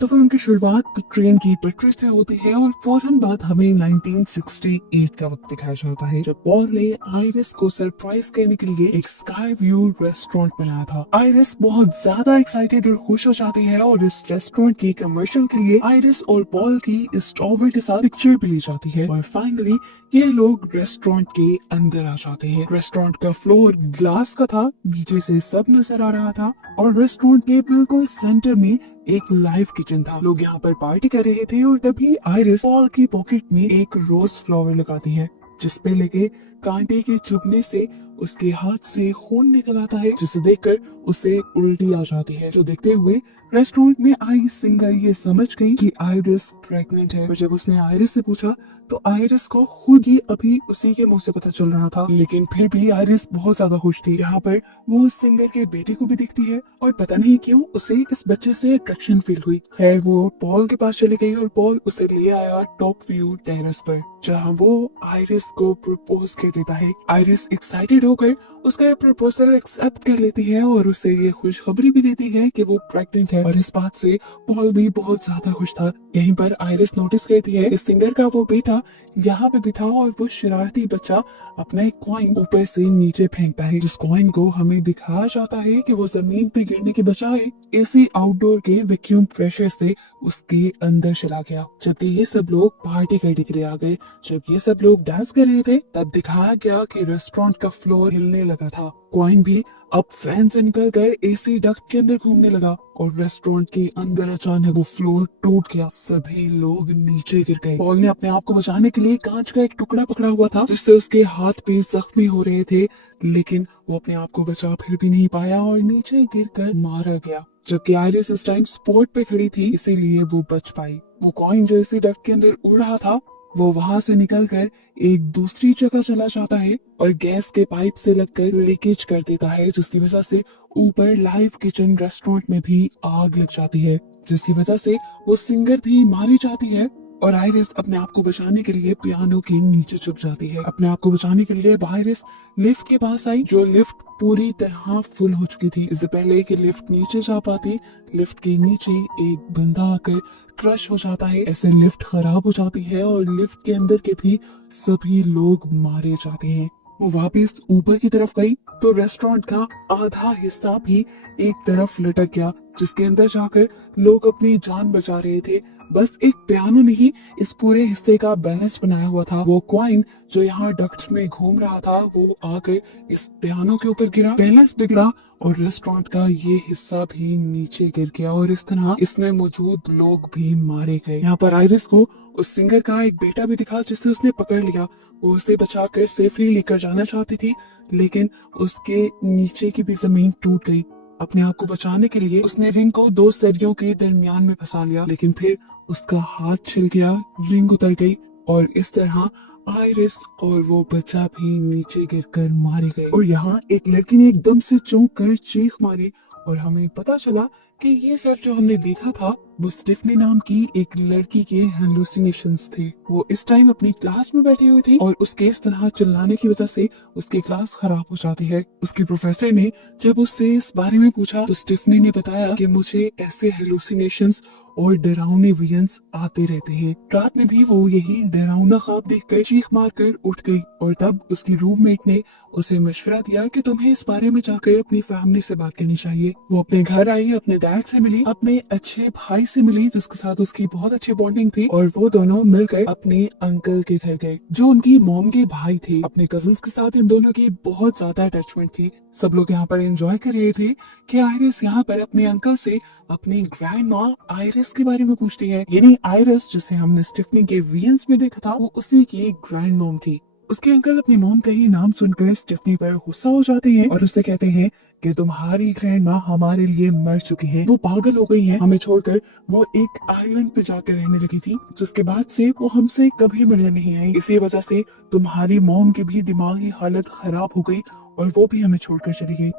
तो फिल्म की शुरुआत ट्रेन की पटरी से होती है और फौरन बाद हमें 1968 का वक्त दिखाया जाता है जब पॉल ने आइरिस को सरप्राइज करने के लिए एक स्काई व्यू रेस्टोरेंट बनाया था। आइरिस बहुत ज्यादा एक्साइटेड और खुश हो जाती है और इस रेस्टोरेंट की कमर्शियल के लिए आइरिस और पॉल की इस टॉवर के साथ पिक्चर भी ली जाती है और फाइनली ये लोग रेस्टोरेंट के अंदर आ जाते हैं। रेस्टोरेंट का फ्लोर ग्लास का था, नीचे से सब नजर आ रहा था और रेस्टोरेंट के बिल्कुल सेंटर में एक लाइव किचन था। लोग यहाँ पर पार्टी कर रहे थे और तभी आइरिस पॉल की पॉकेट में एक रोज फ्लावर लगाती है जिसपे लगे कांटे के चुभने से उसके हाथ से खून निकल आता है जिसे देखकर उसे उल्टी आ जाती है। जो देखते हुए रेस्टोरेंट में आई सिंगर ये समझ गई कि आइरिस प्रेग्नेंट है और जब उसने आइरिस से पूछा तो आइरिस को खुद ही अभी उसी के मुंह से पता चल रहा था, लेकिन फिर भी आइरिस बहुत ज्यादा खुश थी। यहाँ पर वो उस सिंगर के बेटे को भी दिखती है और पता नहीं क्यों उसे इस बच्चे से अट्रैक्शन फील हुई। खैर वो पॉल के पास चली गई और पॉल उसे ले आया टॉप व्यू टेरेस पर जहाँ वो आइरिस को प्रपोज कर देता है। आइरिस एक्साइटेड होकर उसका प्रपोजल एक्सेप्ट कर लेती है और उसे ये खुशखबरी भी देती है कि वो प्रेग्नेंट है और इस बात से पॉल भी बहुत ज्यादा खुश था। यहीं पर आइरिस नोटिस करती है इस सिंगर का वो बेटा यहाँ पे बिठा और वो शरारती बच्चा अपना एक कॉइन ऊपर से नीचे फेंकता है जिस कॉइन को हमें दिखाया जाता है कि वो जमीन पे गिरने के बजाय एसी आउटडोर के वैक्यूम प्रेशर से उसके अंदर चला गया। जबकि ये सब लोग पार्टी करने के लिए आ गए। जब ये सब लोग डांस कर रहे थे तब दिखाया गया कि रेस्टोरेंट का फ्लोर हिलने लगा था। कॉइन भी अब फैन से निकल कर एसी डक्ट के अंदर घूमने लगा और रेस्टोरेंट के अंदर अचानक वो फ्लोर टूट गया। सभी लोग नीचे गिर गए। पॉल ने अपने आप को बचाने के लिए कांच का एक टुकड़ा पकड़ा हुआ था जिससे उसके हाथ पे जख्मी हो रहे थे, लेकिन वो अपने आप को बचा फिर भी नहीं पाया और नीचे गिरकर मारा गया। जबकि आइरिस इस टाइम स्पॉट पे खड़ी थी इसीलिए वो बच पाई। वो कॉइन जो इसी डक्ट के अंदर उड़ रहा था वो वहां से निकलकर एक दूसरी जगह चला जाता है और गैस के पाइप से लगकर लीकेज कर देता है जिसकी वजह से ऊपर लाइव किचन रेस्टोरेंट में भी आग लग जाती है जिसकी वजह से वो सिंगर भी मारी जाती है और आइरिस अपने आप को बचाने के लिए पियानो के नीचे छुप जाती है। अपने आप को बचाने के लिए आइरिस लिफ्ट के पास आई जो लिफ्ट पूरी तरह फुल हो चुकी थी। इससे पहले कि लिफ्ट नीचे जा पाती लिफ्ट के नीचे एक बंदा आकर क्रश हो जाता है। ऐसे लिफ्ट खराब हो जाती है और लिफ्ट के अंदर के भी सभी लोग मारे जाते हैं। वो वापस ऊपर की तरफ गई तो रेस्टोरेंट का आधा हिस्सा भी एक तरफ लटक गया जिसके अंदर जाकर लोग अपनी जान बचा रहे थे। बस एक पियानो नहीं इस पूरे हिस्से का बैलेंस बनाया हुआ था। वो कॉइन जो यहाँ डक्ट्स में घूम रहा था वो आकर इस पियानो के ऊपर गिरा, बैलेंस बिगड़ा और रेस्टोरेंट का ये हिस्सा भी नीचे गिर गया और इस तरह इसमें मौजूद लोग भी मारे गए। यहाँ पर आइरिस को उस सिंगर का एक बेटा भी दिखा जिसे उसने पकड़ लिया। वो उसे बचाकर सेफली लेकर जाना चाहती थी लेकिन उसके नीचे की भी जमीन टूट गई। अपने आप को बचाने के लिए उसने रिंग को दो सरियों के दरमियान में फंसा लिया लेकिन फिर उसका हाथ छिल गया, रिंग उतर गई और इस तरह आइरिस और वो बच्चा भी नीचे गिरकर मारे गए। और यहाँ एक लड़की ने एकदम से चौंक कर चीख मारी और हमें पता चला कि ये सब जो हमने देखा था वो स्टिफनी नाम की एक लड़की के हेलुसिनेशंस थे। वो इस टाइम अपनी क्लास में बैठी हुई थी और उसके इस तरह चिल्लाने की वजह से उसकी क्लास खराब हो जाती है। उसके प्रोफेसर ने जब उससे इस बारे में पूछा तो स्टिफनी ने बताया कि मुझे ऐसे हेलुसिनेशंस और डरावने विजन्स आते रहते हैं। रात में भी वो यही डरावना ख्वाब देखकर चीख मारकर उठ गई और तब उसकी रूममेट ने उसे मशवरा दिया कि तुम्हें इस बारे में जाकर अपनी फैमिली से बात करनी चाहिए। वो अपने घर आई, अपने डैड से मिली, अपने अच्छे भाई से मिली जिसके साथ उसकी बहुत अच्छी बॉन्डिंग थी और वो दोनों मिलकर अपने अंकल के घर गए जो उनकी मॉम के भाई थे। अपने कजिन्स के साथ इन दोनों की बहुत ज्यादा अटैचमेंट थी। सब लोग यहाँ पर एंजॉय कर रहे थे कि आइरिस यहाँ पर अपने अंकल से अपनी ग्रैंड माँ आइरिस के बारे में पूछती है। यानी आइरिस जिसे हमने स्टिफनी के वियंस में देखा था वो उसी की ग्रैंड मॉम थी। उसके अंकल अपनी मॉम का ही नाम सुनकर स्टिफनी पर गुस्सा हो जाते हैं और उससे कहते हैं कि तुम्हारी ग्रैंड माँ हमारे लिए मर चुकी है, वो पागल हो गई है, हमें छोड़कर वो एक आइलैंड पे जाकर रहने लगी थी जिसके बाद से वो हमसे कभी मिलने नहीं आई। इसी वजह से तुम्हारी मॉम की भी दिमागी हालत खराब हो गई और वो भी हमें छोड़कर चली गई।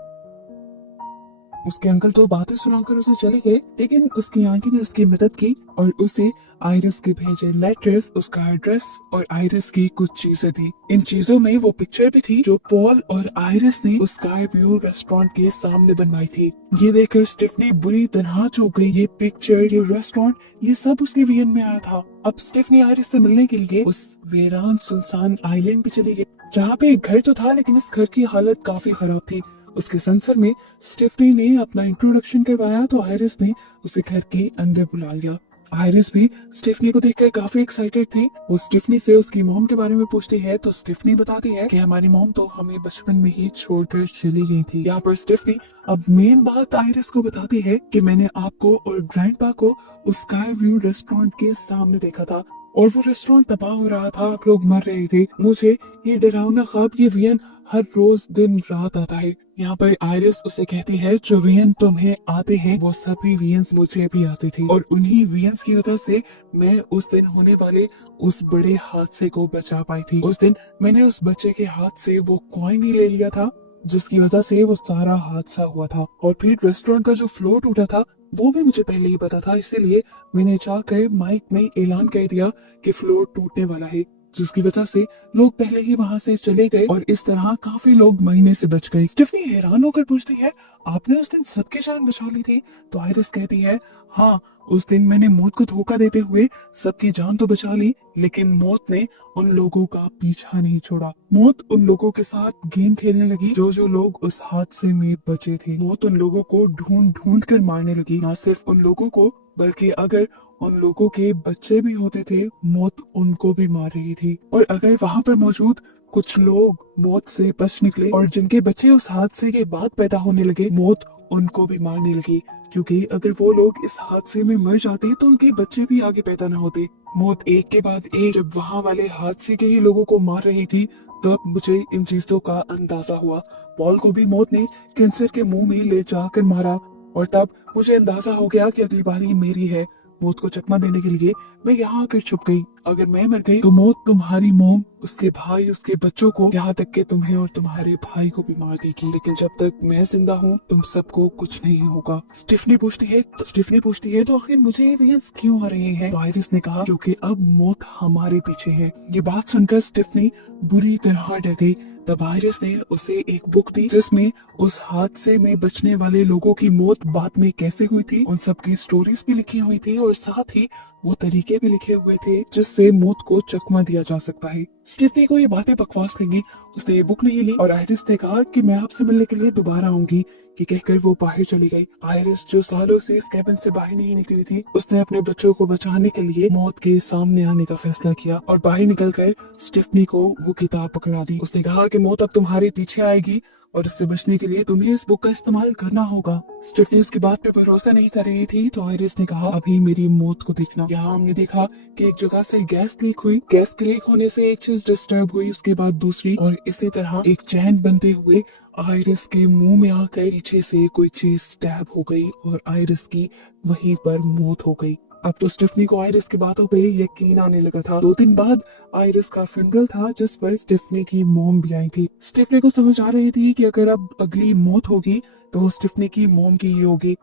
उसके अंकल तो बातें सुनाकर उसे चले गए, लेकिन उसकी आंटी ने उसकी मदद की और उसे आयरिस के भेजे लेटर्स, उसका एड्रेस और आयरिस की कुछ चीजें थी। इन चीजों में वो पिक्चर भी थी जो पॉल और आयरिस ने उस स्काई व्यू रेस्टोरेंट के सामने बनवाई थी। ये देखकर स्टेफनी बुरी तरह चौंक गई। ये पिक्चर, ये रेस्टोरेंट, ये सब उसके विजन में आया था। अब स्टेफनी आयरिस से मिलने के लिए उस वीरान सुनसान आइलैंड पे चली गई, जहाँ पे एक घर तो था, लेकिन इस घर की हालत काफी खराब थी। उसके संसर में स्टेफनी ने अपना इंट्रोडक्शन करवाया तो आयरिस ने उसे घर के अंदर बुला लिया। आयरिस भी स्टेफनी को देखकर काफी एक्साइटेड थी। वो स्टेफनी से उसकी मॉम के बारे में पूछती है तो स्टेफनी बताती है कि हमारी मॉम तो हमें बचपन में ही छोड़कर चली गई थी। यहाँ पर स्टेफनी अब मेन बात आयरिस को बताती है कि मैंने आपको और ग्रैंडपा को उस स्काई व्यू रेस्टोरेंट के सामने देखा था और वो रेस्टोरेंट तबाह हो रहा था, आप लोग मर रहे थे। मुझे ये डरावना ख्वाब, ये वियन हर रोज दिन रात आता है। यहाँ पर आयरिस उसे कहती है जो वियन तुम्हें आते हैं वो सभी वियंस मुझे भी आते थे और उन्हीं वियंस की वजह से मैं उस दिन होने वाले उस बड़े हादसे को बचा पाई थी। उस दिन मैंने उस बच्चे के हाथ से वो कॉइन ही ले लिया था जिसकी वजह से वो सारा हादसा हुआ था। और फिर रेस्टोरेंट का जो फ्लोर टूटा था वो भी मुझे पहले ही पता था, इसीलिए मैंने जाकर माइक में ऐलान कर दिया कि फ्लोर टूटने वाला है, जिसकी वजह से लोग पहले ही वहां से चले गए और इस तरह काफी लोग मरने से बच गए। स्टेफनी हैरान होकर पूछती है आपने उस दिन सबकी जान बचा ली थी? तो आयरिस कहती है हाँ, उस दिन मैंने मौत को धोखा देते हुए सबकी जान तो बचा ली, लेकिन मौत ने उन लोगों का पीछा नहीं छोड़ा। मौत उन लोगों के साथ गेम खेलने लगी जो लोग उस हादसे में बचे थे। मौत उन लोगों को ढूंढ ढूंढ कर मारने लगी, न सिर्फ उन लोगों को बल्कि अगर उन लोगों के बच्चे भी होते थे मौत उनको भी मार रही थी। और अगर वहां पर मौजूद कुछ लोग मौत से बच निकले और जिनके बच्चे उस हादसे के बाद पैदा होने लगे, मौत उनको भी मारने लगी, क्योंकि अगर वो लोग इस हादसे में मर जाते तो उनके बच्चे भी आगे पैदा न होते। मौत एक के बाद एक जब वहां वाले हादसे के ही लोगों को मार रही थी तब मुझे इन चीजों का अंदाजा हुआ। पॉल को भी मौत ने कैंसर के मुंह में ले जाकर मारा और तब मुझे अंदाजा हो गया कि अगली बारी मेरी है। मौत को चकमा देने के लिए मैं यहाँ आकर छुप गई। अगर मैं मर गई तो मौत तुम्हारी मोम, उसके भाई, उसके बच्चों को, यहाँ तक कि तुम्हें और तुम्हारे भाई को भी मार देगी, लेकिन जब तक मैं जिंदा हूँ तुम सबको कुछ नहीं होगा। स्टेफनी पूछती है तो आखिर मुझे ये वियंस क्यों आ रहे हैं? तो आयरिस ने कहा क्योंकि अब मौत हमारे पीछे है। ये बात सुनकर स्टेफनी बुरी तरह डर गई। तब आयरिस ने उसे एक बुक दी जिसमें उस हादसे में बचने वाले लोगों की मौत बाद में कैसे हुई थी उन सब की स्टोरीज भी लिखी हुई थी और साथ ही वो तरीके भी लिखे हुए थे जिससे मौत को चकमा दिया जा सकता है। स्टेफनी को ये बातें बकवास लगी, उसने ये बुक नहीं ली और आयरिस ने कहा कि मैं आपसे मिलने के लिए दोबारा आऊंगी। कि कहकर वो बाहर चली गई। आयरिस जो सालों से इस कैबिन से बाहर नहीं निकली थी, उसने अपने बच्चों को बचाने के लिए मौत के सामने आने का फैसला किया और बाहर निकलकर स्टेफनी को वो किताब पकड़ा दी। उसने कहा कि मौत अब तुम्हारे पीछे आएगी और इससे बचने के लिए तुम्हें इस बुक का इस्तेमाल करना होगा। स्टेफनी उसकी बात पे भरोसा नहीं कर रही थी तो आयरिस ने कहा अभी मेरी मौत को देखना। यहाँ हमने देखा कि एक जगह से गैस लीक हुई, गैस के लीक होने से एक चीज डिस्टर्ब हुई, उसके बाद दूसरी, और इसी तरह एक चैन बनते हुए आयरिस के मुंह में आकर पीछे से कोई चीज स्टैब हो गई और आयरिस की वहीं पर मौत हो गई। अब तो स्टेफनी को आयरिस की बातों पे यकीन आने लगा था। 2 दिन बाद आयरिस का फ्यूनरल था जिस पर स्टेफनी की मॉम भी आई थी। स्टेफनी को समझ आ रही थी कि अगर अब अगली मौत होगी तो स्टेफनी की मॉम की ये होगी।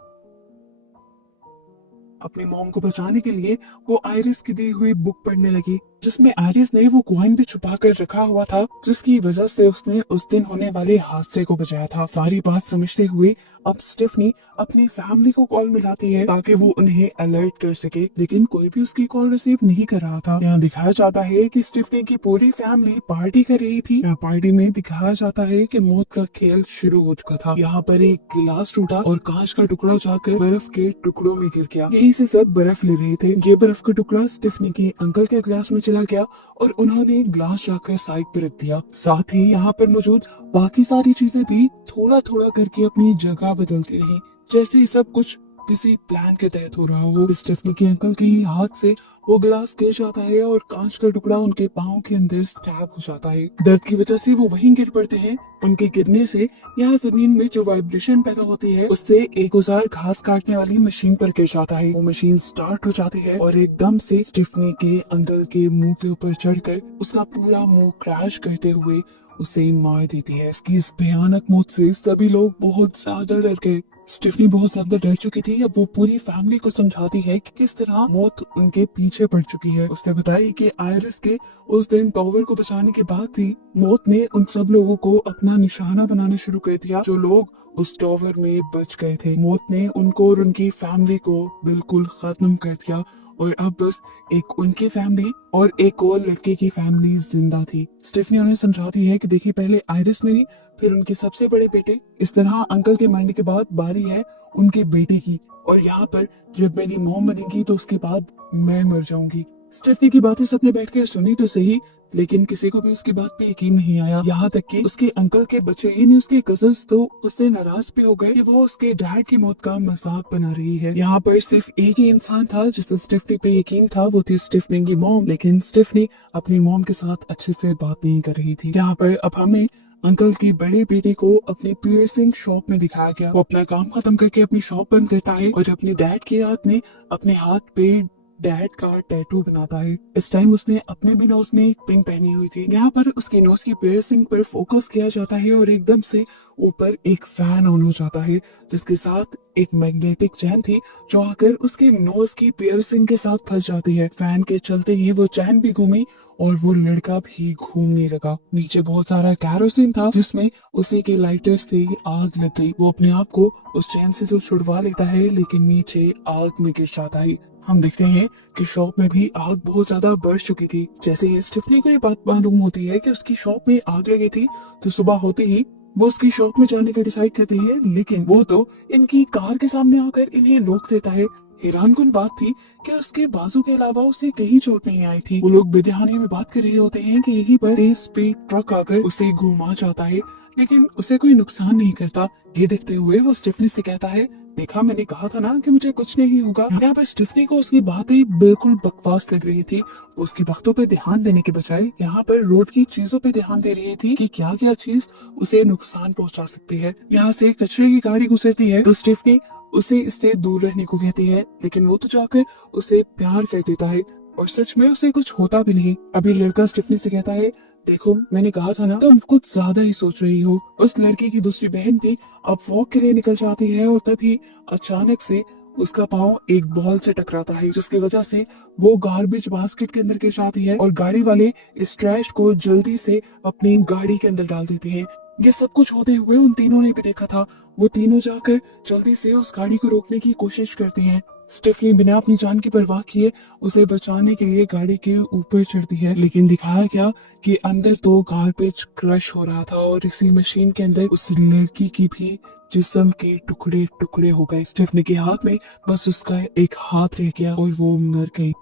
अपनी मॉम को बचाने के लिए वो आयरिस की दी हुई बुक पढ़ने लगी जिसमें आयरिस ने वो कॉइन भी छुपा कर रखा हुआ था जिसकी वजह से उसने उस दिन होने वाले हादसे को बचाया था। सारी बात समझते हुए अब स्टेफनी अपनी फैमिली को कॉल मिलाती है ताकि वो उन्हें अलर्ट कर सके, लेकिन कोई भी उसकी कॉल रिसीव नहीं कर रहा था। यहाँ दिखाया जाता है कि स्टेफनी की पूरी फैमिली पार्टी कर रही थी। यहाँ पार्टी में दिखाया जाता है कि मौत का खेल शुरू हो चुका था। यहाँ पर एक गिलास टूटा और कांच का टुकड़ा जाकर बर्फ के टुकड़ों में गिर गया। यहीं से सब बर्फ ले रहे थे। ये बर्फ का टुकड़ा स्टेफनी के अंकल के ग्लास में चला गया और उन्होंने ग्लास जाकर साइड पे रख दिया। साथ ही यहाँ पर मौजूद बाकी सारी चीजें भी थोड़ा थोड़ा करके अपनी जगह बदलती रही, जैसे ही सब कुछ किसी प्लान के तहत हो रहा हो। स्टेफनी के अंकल के ही हाथ से वो गिलास गिर जाता है और कांच का टुकड़ा उनके पाँव के अंदर स्टैब हो जाता है। दर्द की वजह से वो वहीं गिर पड़ते हैं। उनके गिरने से यहाँ जमीन में जो वाइब्रेशन पैदा होती है उससे एक औजार घास काटने वाली मशीन पर गिर जाता है। वो मशीन स्टार्ट हो जाती है और एकदम से स्टेफनी के अंकल के मुंह के ऊपर चढ़कर उसका पूरा मुंह क्रैश करते हुए उसे मार देती है। इसकी इस भयानक मौत से सभी लोग बहुत ज्यादा डर गए। स्टेफनी बहुत ज्यादा डर चुकी थी। अब वो पूरी फैमिली को समझाती है कि किस तरह मौत उनके पीछे पड़ चुकी है। उसने बताया कि आयरिस के उस दिन टॉवर को बचाने के बाद ही मौत ने उन सब लोगों को अपना निशाना बनाना शुरू कर दिया जो लोग उस टॉवर में बच गए थे। मौत ने उनको और उनकी फैमिली को बिल्कुल खत्म कर दिया और अब बस एक उनकी फैमिली और एक और लड़के की फैमिली जिंदा थी। स्टेफनी उन्हें समझाती है कि देखिए, पहले आयरिस मेरी, फिर उनके सबसे बड़े बेटे, इस तरह अंकल के मरने के बाद बारी है उनके बेटे की, और यहाँ पर जब मेरी मॉम बनेगी तो उसके बाद मैं मर जाऊंगी। स्टेफनी की बातें सबने बैठकर सुनी तो सही, लेकिन किसी को भी उसकी बात पे यकीन नहीं आया। यहाँ तक कि उसके अंकल के बच्चे यानी उसके कजन्स तो उससे नाराज भी हो गए कि वो उसके डैड की मौत का मजाक बना रही है। यहाँ पर सिर्फ एक ही इंसान था जिससे स्टेफनी पे यकीन था, वो थी स्टेफनी की मॉम। लेकिन स्टेफनी अपनी मॉम के साथ अच्छे से बात नहीं कर रही थी। यहाँ पर अब हमें अंकल के बड़े बेटे को अपनी पियर्सिंग शॉप में दिखाया गया। वो अपना काम खत्म करके अपनी शॉप बंद करता है और अपने डैड की याद में अपने हाथ पे डैड का टैटू बनाता है। इस टाइम उसने अपने भी नोज में एक पिन पहनी हुई थी। यहाँ पर उसके नोज की पियर्सिंग पर फोकस किया जाता है और एकदम से ऊपर एक फैन ऑन हो जाता है जिसके साथ एक मैग्नेटिक चैन थी जो आकर उसके नोज की पियर्सिंग के साथ फंस जाती है। फैन के चलते ही वो चैन भी घूमी और वो लड़का भी घूमने लगा। नीचे बहुत सारा कैरोसिन था जिसमें उसी के लाइटर्स से आग लग गई। वो अपने आप को उस चैन से तो छुड़वा लेता है लेकिन नीचे आग में गिर जाता है। हम देखते हैं कि शॉप में भी आग बहुत ज्यादा बढ़ चुकी थी। जैसे ही स्टेफनी को ये बात मालूम होती है कि उसकी शॉप में आग लगी थी तो सुबह होते ही वो उसकी शॉप में जाने का डिसाइड करती है, लेकिन वो तो इनकी कार के सामने आकर इन्हें रोक देता है। हैरानकुन बात थी कि उसके बाजू के अलावा उसे कहीं चोट नहीं आई थी। वो लोग बेध्यानी में बात कर रहे होते हैं कि यहीं पर तेज स्पीड ट्रक आकर उसे घुमा जाता है लेकिन उसे कोई नुकसान नहीं करता। ये देखते हुए वो स्टेफनी से कहता है, देखा, मैंने कहा था ना कि मुझे कुछ नहीं होगा। यहाँ पर स्टेफनी को उसकी बातें बिल्कुल बकवास लग रही थी। उसकी बातों पे ध्यान देने के बजाय यहाँ पर रोड की चीजों पे ध्यान दे रही थी कि क्या क्या चीज उसे नुकसान पहुंचा सकती है। यहाँ से कचरे की गाड़ी गुजरती है तो स्टेफनी उसे इससे दूर रहने को कहती है, लेकिन वो तो जाकर उसे प्यार कर देता है और सच में उसे कुछ होता भी नहीं। अभी लड़का स्टेफनी से कहता है, देखो, मैंने कहा था ना, तुम कुछ ज्यादा ही सोच रही हो। उस लड़के की दूसरी बहन भी अब वॉक के लिए निकल जाती है और तभी अचानक से उसका पाँव एक बॉल से टकराता है जिसकी वजह से वो गार्बेज बास्केट के अंदर गिर जाती है और गाड़ी वाले इस ट्रैश को जल्दी से अपनी गाड़ी के अंदर डाल देते हैं। ये सब कुछ होते हुए उन तीनों ने भी देखा था। वो तीनों जाकर जल्दी से उस गाड़ी को रोकने की कोशिश करती हैं। स्टेफनी बिना अपनी जान की परवाह किए उसे बचाने के लिए गाड़ी के ऊपर चढ़ती है, लेकिन दिखाया क्या कि अंदर तो गार्बेज क्रश हो रहा था और इसी मशीन के अंदर उस लड़की की भी जिस्म के टुकड़े टुकड़े हो गए। स्टेफनी के हाथ में बस उसका एक हाथ रह गया और वो मर गई।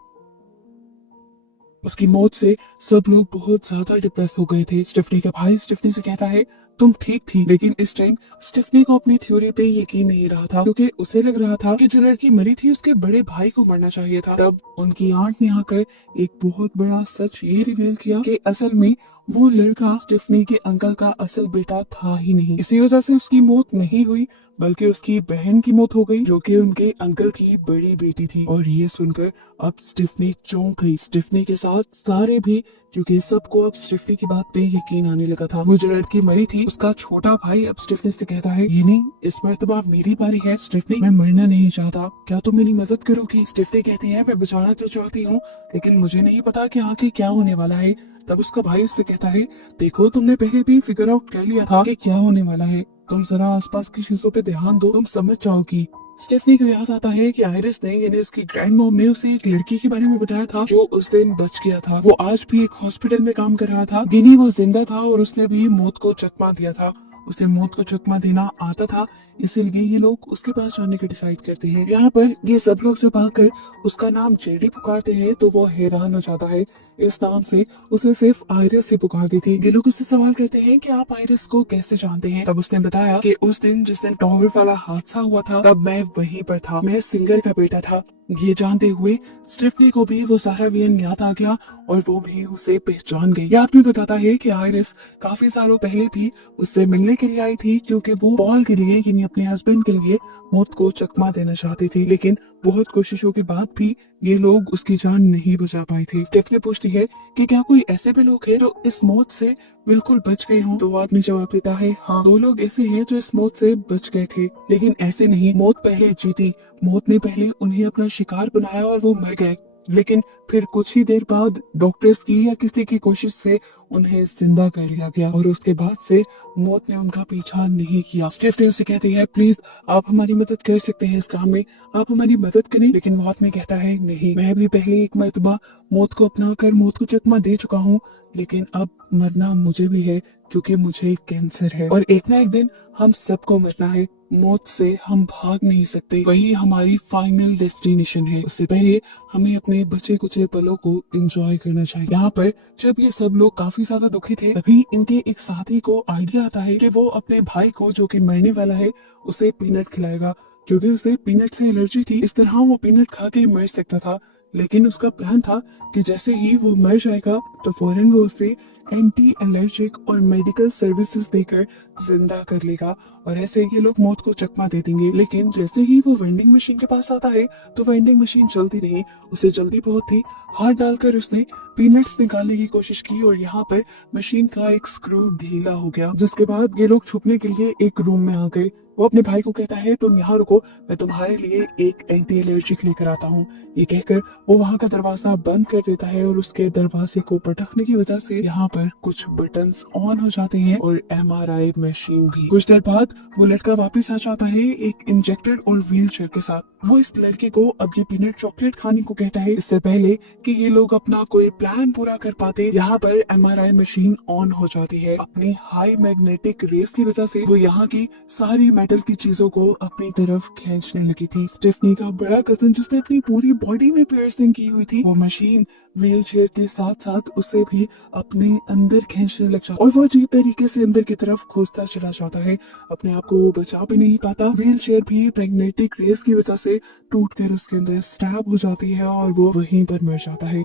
उसकी मौत से सब लोग बहुत ज्यादा डिप्रेस हो गए थे। स्टेफनी का भाई स्टेफनी से कहता है, तुम ठीक थी, लेकिन इस टाइम स्टेफनी को अपनी थ्योरी पे यकीन नहीं रहा था क्योंकि उसे लग रहा था कि जो लड़की मरी थी उसके बड़े भाई को मरना चाहिए था। तब उनकी आंट ने आकर एक बहुत बड़ा सच ये रिवील किया कि असल में वो लड़का स्टेफनी के अंकल का असल बेटा था ही नहीं। इसी वजह से उसकी मौत नहीं हुई बल्कि उसकी बहन की मौत हो गई जो कि उनके अंकल की बड़ी बेटी थी। और ये सुनकर अब स्टेफनी चौंक गई, स्टेफनी के साथ सारे भी, क्योंकि सबको अब स्टेफनी की बात पे यकीन आने लगा था। वो जो लड़की मरी थी उसका छोटा भाई अब स्टेफनी से कहता है, ये नहीं, इस मर्तबा मेरी बारी है स्टेफनी, मैं मरना नहीं चाहता, क्या तुम मेरी मदद करोगी? स्टेफनी कहती है, मैं बचाना तो चाहती हूँ लेकिन मुझे नहीं पता कि आगे क्या होने वाला है। तब उसका भाई उससे कहता है, देखो, तुमने पहले भी फिगर आउट कर लिया था कि क्या होने वाला है, तुम जरा आसपास की चीजों पे ध्यान दो, तुम समझ जाओगी। स्टेफनी को याद आता है कि आयरिस ने यानी उसकी ग्रैंड मॉम ने उसे एक लड़की के बारे में बताया था जो उस दिन बच गया था। वो आज भी एक हॉस्पिटल में काम कर रहा था। गिनी वो जिंदा था और उसने भी मौत को चकमा दिया था। उसे मौत को चकमा देना आता था, इसीलिए ये लोग उसके पास जाने की डिसाइड करते हैं। यहाँ पर ये सब लोग जब आकर उसका नाम जेडी पुकारते हैं तो वो हैरान हो जाता है। इस नाम से उसे सिर्फ आयरिस ही पुकारती थी। ये लोग उससे सवाल करते हैं कि आप आयरिस को कैसे जानते हैं? तब उसने बताया कि उस दिन जिस दिन टॉवर वाला हादसा हुआ था तब मैं वहीं पर था, मैं सिंगर का बेटा था। ये जानते हुए स्टेफनी को भी वो सारा वीएन याद आ गया और वो भी उसे पहचान गई। ये आदमी बताता है कि आयरिस काफी सालों पहले भी उससे मिलने के लिए आई थी क्योंकि वो पॉल के लिए यानी अपने हस्बैंड के लिए मौत को चकमा देना चाहती थी, लेकिन बहुत कोशिशों के बाद भी ये लोग उसकी जान नहीं बचा पाए थे। स्टेफनी पूछती है कि क्या कोई ऐसे भी लोग हैं जो इस मौत से बिल्कुल बच गए हों? तो वो आदमी जवाब देता है, हाँ, 2 लोग ऐसे हैं जो इस मौत से बच गए थे, लेकिन ऐसे नहीं, मौत पहले जीती, मौत ने पहले उन्हें अपना शिकार बनाया और वो मर गए। लेकिन फिर कुछ ही देर बाद डॉक्टर्स की या किसी की कोशिश से उन्हें जिंदा कर लिया गया और उसके बाद से मौत ने उनका पीछा नहीं किया। स्टेफनी उसे कहती है, प्लीज आप हमारी मदद कर सकते हैं इस काम में, आप हमारी मदद करें। लेकिन वो आदमी कहता है, नहीं, मैं भी पहले एक मर्तबा मौत को अपना कर मौत को चकमा दे चुका हूँ, लेकिन अब मरना मुझे भी है क्योंकि मुझे कैंसर है और एक ना एक दिन हम सबको मरना है। मौत से हम भाग नहीं सकते, वही हमारी फाइनल डेस्टिनेशन है। उससे पहले हमें अपने बचे कुचे पलों को एंजॉय करना चाहिए। यहाँ पर जब ये सब लोग काफी ज्यादा दुखी थे, तभी इनके एक साथी को आइडिया आता है कि वो अपने भाई को, जो कि मरने वाला है, उसे पीनट खिलाएगा, क्योंकि उसे पीनट से एलर्जी थी। इस तरह वो पीनट खा के मर सकता था, लेकिन उसका प्लान था कि जैसे ही वो मर जाएगा तो फौरन वो उसे एंटी एलर्जिक और मेडिकल सर्विसेज देकर जिंदा कर लेगा और ऐसे ये लोग मौत को चकमा दे देंगे। लेकिन जैसे ही वो वेंडिंग मशीन के पास आता है तो वेंडिंग मशीन चलती नहीं, उसे जल्दी बहुत थी। हाथ डालकर उसने पीनट्स निकालने की कोशिश की और यहाँ पर मशीन का एक स्क्रू ढीला हो गया, जिसके बाद ये लोग छुपने के लिए एक रूम में आ गए। वो अपने भाई को कहता है, तुम यहाँ रुको, मैं तुम्हारे लिए एक एंटी एलर्जिक लेकर आता हूँ। ये कहकर वो वहाँ का दरवाजा बंद कर देता है और उसके दरवाजे को पटकने की वजह से यहाँ पर कुछ बटन्स ऑन हो जाते हैं और एमआरआई मशीन भी। कुछ देर बाद वो लड़का वापस आ जाता है एक इंजेक्टर और व्हील चेयर के साथ। वो इस लड़के को अब ये पीनट चॉकलेट खाने को कहता है, इससे पहले कि ये लोग अपना कोई प्लान पूरा कर पाते। यहाँ पर एमआरआई मशीन ऑन हो जाती है। अपनी हाई मैग्नेटिक रेस की वजह से वो यहाँ की सारी मेटल की चीजों को अपनी तरफ खींचने लगी थी। स्टेफनी का बड़ा कजन, जिसने अपनी पूरी बॉडी में पियर्सिंग की हुई थी, वो मशीन व्हील चेयर के साथ साथ उसे भी अपने अंदर खींचने लग जाता और वो अजीब तरीके से अंदर की तरफ खोजता चला जाता है। अपने आप को बचा भी नहीं पाता। व्हील चेयर भी मैग्नेटिक रेस की वजह से टूटकर उसके अंदर स्टैब हो जाती है और वो वहीं पर मर जाता है।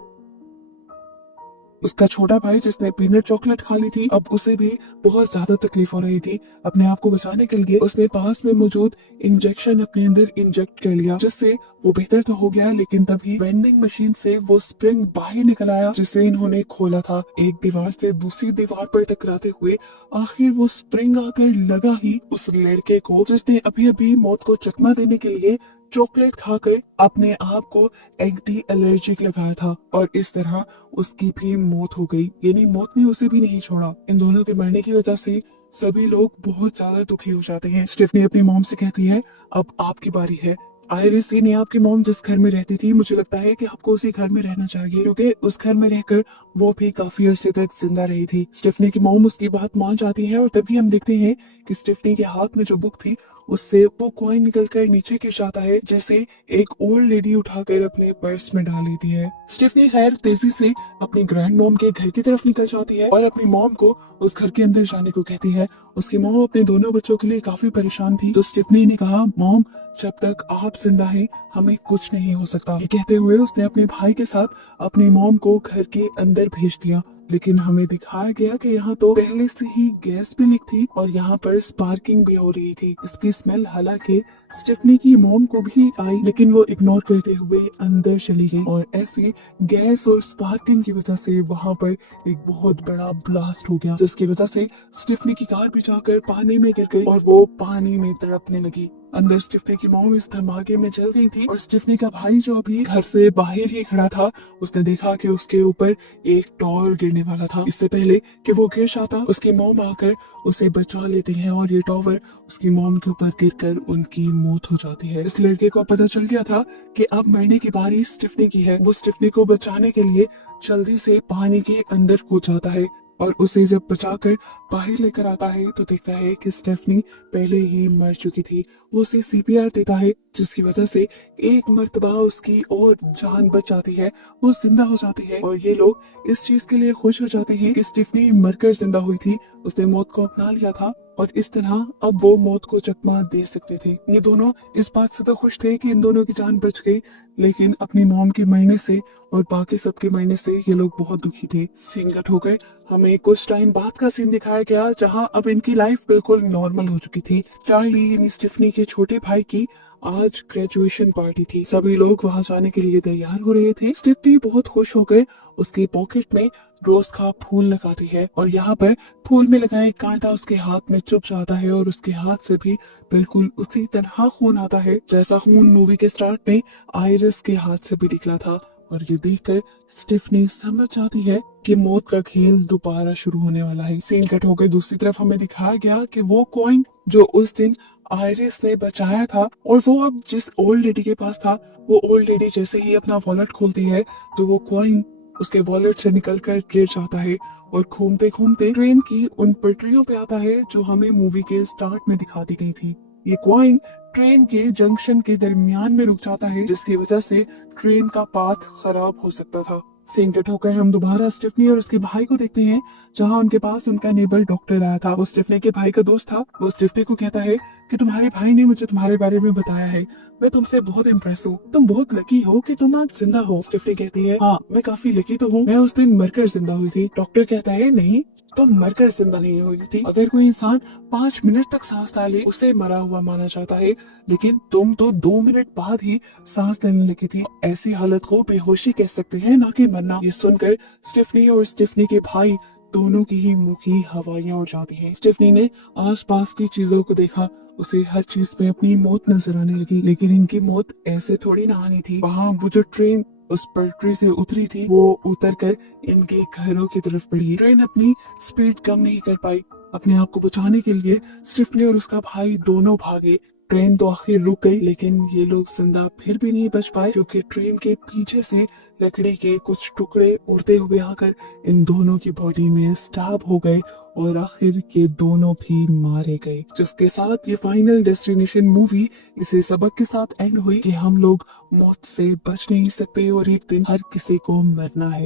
उसका छोटा भाई, जिसने पीनट चॉकलेट खा ली थी, अब उसे भी बहुत ज्यादा तकलीफ हो रही थी। अपने आप को बचाने के लिए उसने पास में मौजूद इंजेक्शन अपने अंदर इंजेक्ट कर लिया, जिससे वो बेहतर तो हो गया। लेकिन तभी वेंडिंग मशीन से वो स्प्रिंग बाहर निकल आया जिसे इन्होंने खोला था। एक दीवार से दूसरी दीवार पर टकराते हुए आखिर वो स्प्रिंग आकर लगा ही उस लड़के को, जिसने अभी अभी मौत को चकमा देने के लिए चॉकलेट खाकर अपने आप को एंटी एलर्जिक लगाया था और इस तरह उसकी भी मौत हो गई। यानी मौत ने उसे भी नहीं छोड़ा। इन दोनों के मरने की वजह से सभी लोग बहुत ज्यादा दुखी हो जाते हैं। स्टेफनी अपनी मॉम से कहती है, अब आपकी बारी है। आयरिस, ये नहीं, आपकी मॉम जिस घर में रहती थी, मुझे लगता है कि आपको उसी घर में रहना चाहिए, क्योंकि उस घर में रहकर वो भी काफी अरसे तक जिंदा रही थी। स्टेफनी की मॉम उसकी बात मान जाती है और तभी हम देखते हैं कि स्टेफनी के हाथ में जो बुक थी उससे वो कॉइन निकलकर नीचे गिर जाता है, जैसे एक ओल्ड लेडी उठाकर अपने पर्स में डाल लेती है। स्टेफनी खैर तेजी से अपनी ग्रैंड मॉम के घर की तरफ निकल जाती है और अपनी मॉम को उस घर के अंदर जाने को कहती है। उसकी मॉम अपने दोनों बच्चों के लिए काफी परेशान थी, तो स्टेफनी ने कहा, मॉम, जब तक आप जिंदा हैं हमें कुछ नहीं हो सकता। ये कहते हुए उसने अपने भाई के साथ अपनी मॉम को घर के अंदर भेज दिया। लेकिन हमें दिखाया गया कि यहाँ तो पहले से ही गैस भी लीक थी और यहाँ पर स्पार्किंग भी हो रही थी। इसकी स्मेल हालांकि स्टेफनी की मॉम को भी आई, लेकिन वो इग्नोर करते हुए अंदर चली गई और ऐसी गैस और स्पार्किंग की वजह से वहाँ पर एक बहुत बड़ा ब्लास्ट हो गया, जिसकी वजह से स्टेफनी की कार भी जाकर पानी में गिर गई और वो पानी में तड़पने लगी। अंदर स्टेफनी की मॉम इस धमाके में जल गई थी और स्टेफनी का भाई, जो अभी घर से बाहर ही खड़ा था, उसने देखा कि उसके ऊपर एक टॉवर गिरने वाला था। इससे पहले कि वो गिर जाता, उसकी मॉम आकर उसे बचा लेती है और ये टॉवर उसकी मॉम के ऊपर गिरकर उनकी मौत हो जाती है। इस लड़के को पता चल गया था कि अब मरने की बारी स्टेफनी की है। वो स्टेफनी को बचाने के लिए जल्दी से पानी के अंदर कूद जाता है और उसे जब बचाकर बाहर लेकर आता है तो देखता है कि स्टेफनी पहले ही मर चुकी थी। वो उसे सीपीआर देता है, जिसकी वजह से एक मर्तबा उसकी और जान बच जाती है, वो जिंदा हो जाती है। और ये लोग इस चीज के लिए खुश हो जाते हैं कि स्टेफनी मरकर जिंदा हुई थी, उसने मौत को अपना लिया था और इस तरह अब वो मौत को चकमा दे सकते थे। ये दोनों इस बात से तो खुश थे कि इन दोनों की जान बच गई, लेकिन अपनी मॉम के मरने से और बाकी सबके मरने से ये लोग बहुत दुखी थे। सीन कट हो गए, हमें कुछ टाइम बाद का सीन दिखाया गया जहां अब इनकी लाइफ बिल्कुल नॉर्मल हो चुकी थी। चार्ली यानी स्टेफनी के छोटे भाई की आज ग्रेजुएशन पार्टी थी। सभी लोग वहां जाने के लिए तैयार हो रहे थे। स्टेफनी बहुत खुश होकर उसके पॉकेट में रोज का फूल लगाती है और यहाँ पर फूल में लगा एक कांटा उसके हाथ में चुभ जाता है और उसके हाथ से भी बिल्कुल उसी तरह खून आता है जैसा खून मूवी के स्टार्ट में आयरिस के हाथ से भी निकला था। और ये देखकर स्टेफनी समझ जाती है कि मौत का खेल दोबारा शुरू होने वाला है। सीन कट होकर दूसरी तरफ हमें दिखाया गया कि वो कॉइन जो उस दिन आयरिस ने बचाया था और वो अब जिस ओल्ड लेडी के पास था, वो ओल्ड लेडी जैसे ही अपना वॉलेट खोलती है तो वो कॉइन उसके वॉलेट से निकलकर गिर जाता है और घूमते घूमते ट्रेन की उन पटरियों पे आता है जो हमें मूवी के स्टार्ट में दिखा दी गई थी। ये कॉइन ट्रेन के जंक्शन के दरमियान में रुक जाता है जिसकी वजह से ट्रेन का पाथ खराब हो सकता था। सीन कट होकर हम दोबारा स्टेफनी और उसके भाई को देखते हैं जहां उनके पास उनका नेबर डॉक्टर आया था। वो स्टेफनी के भाई का दोस्त था। वो स्टेफनी को कहता है कि तुम्हारे भाई ने मुझे तुम्हारे बारे में बताया है, मैं तुमसे बहुत इम्प्रेस हूँ, तुम बहुत लकी हो कि तुम आज जिंदा हो। स्टेफनी कहती है हाँ मैं काफी लकी तो हूँ, मैं उस दिन मरकर जिंदा हुई थी। डॉक्टर कहता है नहीं तुम मरकर जिंदा नहीं हुई थी। अगर कोई इंसान 5 मिनट तक सांस डाले उसे मरा हुआ माना जाता है, लेकिन तुम तो 2 मिनट बाद ही सांस लेने लगी थी। ऐसी हालत को बेहोशी कह सकते हैं, ना कि मरना। ये सुनकर स्टेफनी और स्टेफनी के भाई दोनों की ही मुंह की हवाइयां उड़ जाती हैं। स्टेफनी ने आसपास की चीजों को देखा, उसे हर चीज में अपनी मौत नजर आने लगी, लेकिन इनकी मौत ऐसे थोड़ी ना आनी थी। वहाँ वो जो ट्रेन उस पटरी से उतरी थी वो उतरकर इनके घरों की तरफ बढ़ी। ट्रेन अपनी स्पीड कम नहीं कर पाई। अपने आप को बचाने के लिए स्टेफनी और उसका भाई दोनों भागे। ट्रेन तो आखिर रुक गई, लेकिन ये लोग जिंदा फिर भी नहीं बच पाए क्योंकि ट्रेन के पीछे से लकड़ी के कुछ टुकड़े उड़ते हुए आकर इन दोनों की बॉडी में स्टैब हो गए और आखिर के दोनों भी मारे गए। जिसके साथ ये फाइनल डेस्टिनेशन मूवी इसे सबक के साथ एंड हुई कि हम लोग मौत से बच नहीं सकते और एक दिन हर किसी को मरना है।